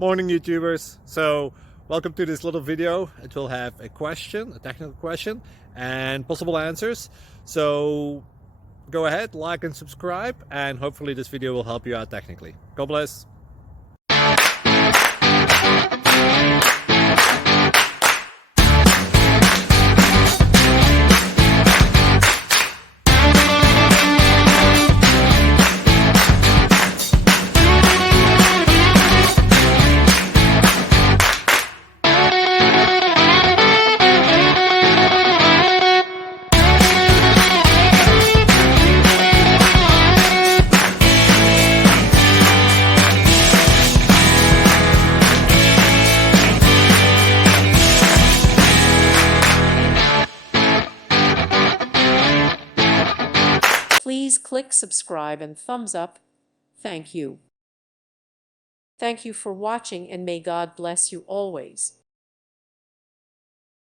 Morning, YouTubers. So welcome to this little video. It will have a question, a technical question, and possible answers. So go ahead, like and subscribe, and hopefully this video will help you out technically. God bless. Please click subscribe and thumbs up. Thank you. Thank you for watching, and may God bless you always.